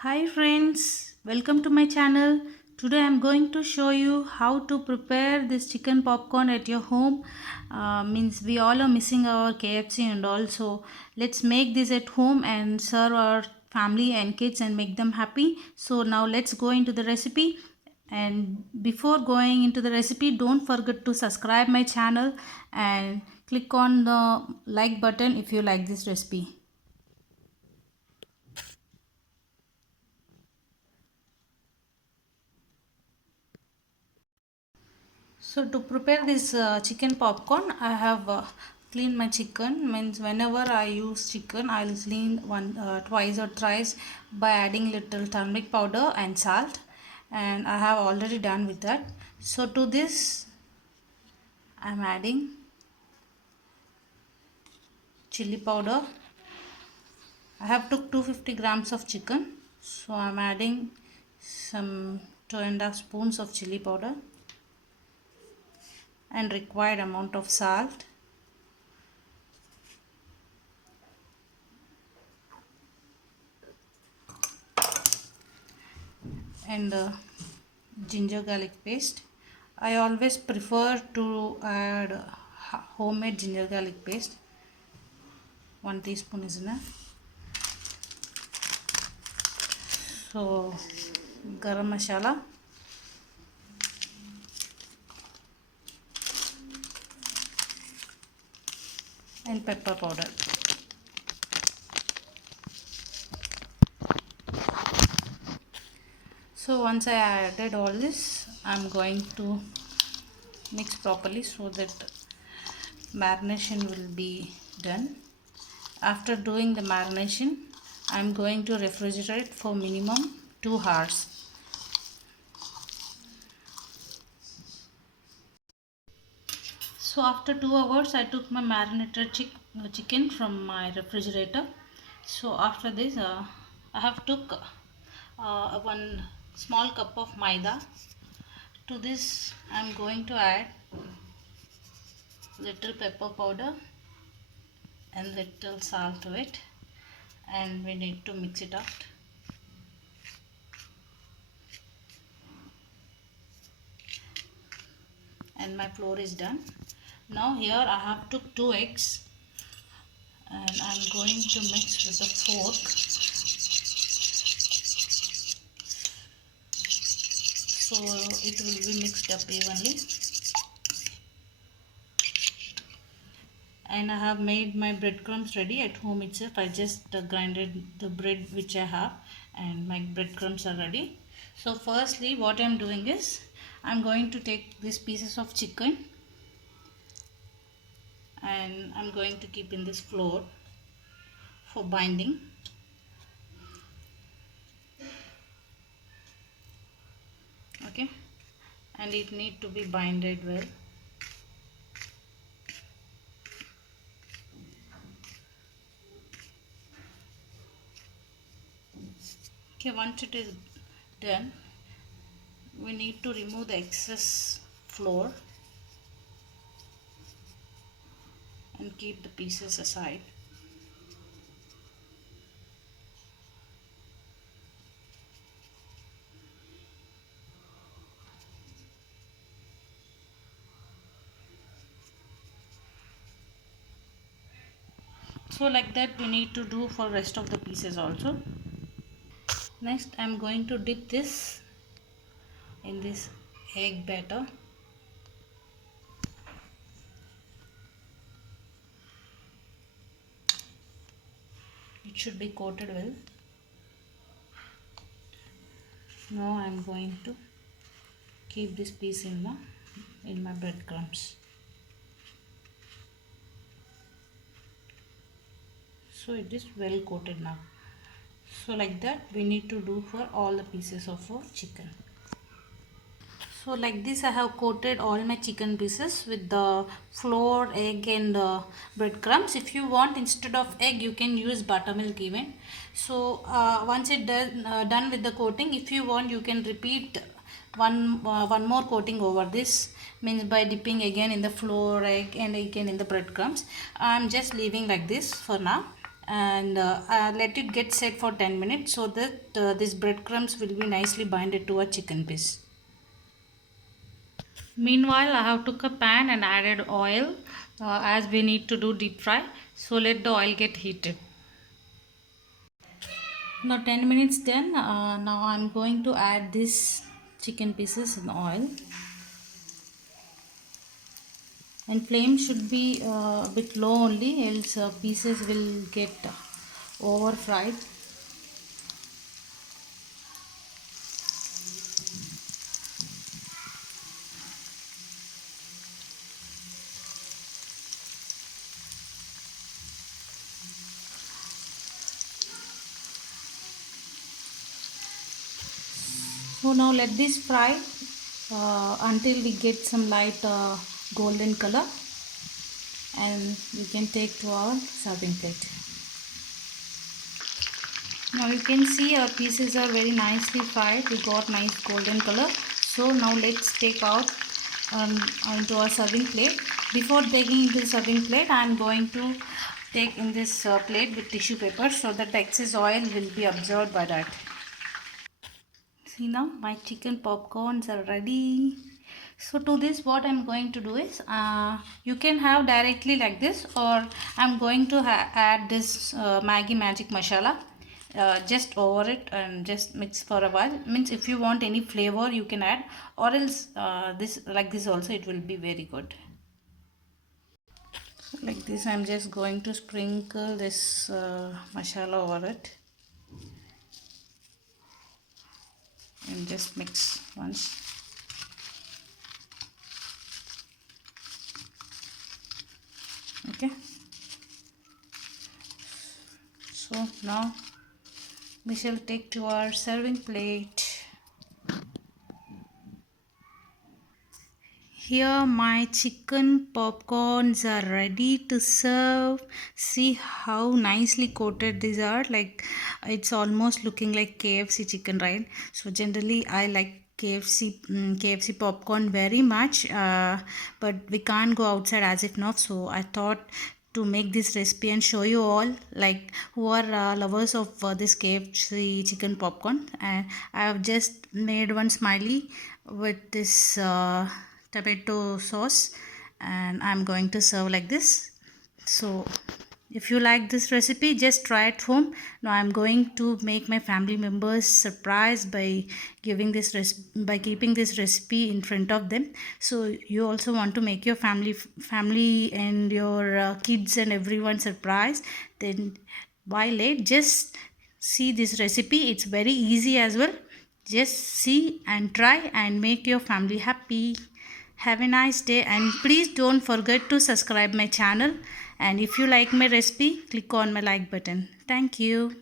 Hi friends, welcome to my channel. Today I am going to show you how to prepare this chicken popcorn at your home. Means we all are missing our KFC and also let's make this at home and serve our family and kids and make them happy. So now let's go into the recipe. And before going into the recipe, don't forget to subscribe my channel and click on the like button if you like this recipe. So to prepare this chicken popcorn, I have cleaned my chicken. Means whenever I use chicken, I'll clean twice or thrice by adding little turmeric powder and salt. And I have already done with that. So to this, I'm adding chili powder. I have took 250 grams of chicken. So I'm adding some 2.5 spoons of chili powder and required amount of salt. And ginger garlic paste. I always prefer to add homemade ginger garlic paste. 1 teaspoon is enough. So garam masala and pepper powder. So once I added all this, I'm going to mix properly so that marination will be done. After doing the marination, I'm going to refrigerate for minimum 2 hours. So after 2 hours, I took my marinated chicken from my refrigerator. So after this, I have took 1 small cup of maida. To this, I am going to add little pepper powder and little salt to it, and we need to mix it out. And my flour is done. Now here I have took 2 eggs and I am going to mix with a fork. So it will be mixed up evenly. And I have made my breadcrumbs ready at home itself. I just grinded the bread which I have and my breadcrumbs are ready. So firstly what I am doing is I am going to take these pieces of chicken and I am going to keep in this flour for binding. Okay, and it need to be binded well. Okay, once it is done, we need to remove the excess flour and keep the pieces aside. So like that we need to do for rest of the pieces also. Next I am going to dip this in this egg batter. It should be coated well. Now I am going to keep this piece in my breadcrumbs. So it is well coated now. So like that we need to do for all the pieces of our chicken. So like this I have coated all my chicken pieces with the flour, egg and breadcrumbs. If you want, instead of egg you can use buttermilk even. So once it done with the coating, if you want you can repeat one more coating over this, means by dipping again in the flour, egg and again in the breadcrumbs. I am just leaving like this for now, and let it get set for 10 minutes so that this breadcrumbs will be nicely binded to a chicken piece. Meanwhile, I have took a pan and added oil as we need to do deep fry. So let the oil get heated. Now 10 minutes done. Now I'm going to add this chicken pieces in oil. And flame should be a bit low only, else pieces will get over fried. So now let this fry until we get some light golden color, and we can take to our serving plate. Now you can see our pieces are very nicely fried. We got nice golden color. So now let's take out into our serving plate. Before taking into the serving plate, I am going to take in this plate with tissue paper so that the excess oil will be absorbed by that. See, now my chicken popcorns are ready. So to this, what I'm going to do is you can have directly like this, or I'm going to add this Maggi Magic Masala just over it and just mix for a while. Means if you want any flavor you can add, or else this like this also it will be very good. So like this I'm just going to sprinkle this masala over it and just mix once. Okay, so now we shall take to our serving plate. Here my chicken popcorns are ready to serve. See how nicely coated these are. Like it's almost looking like KFC chicken, right? So generally I like KFC popcorn very much, but we can't go outside as if not. So I thought to make this recipe and show you all like who are lovers of this KFC chicken popcorn, and I have just made one smiley with this tomato sauce, and I'm going to serve like this. So if you like this recipe, just try at home. Now I'm going to make my family members surprised by giving this by keeping this recipe in front of them. So you also want to make your family and your kids and everyone surprised, then why late, just see this recipe. It's very easy as well. Just see and try and make your family happy. Have a nice day, and please don't forget to subscribe my channel, and if you like my recipe, click on my like button. Thank you.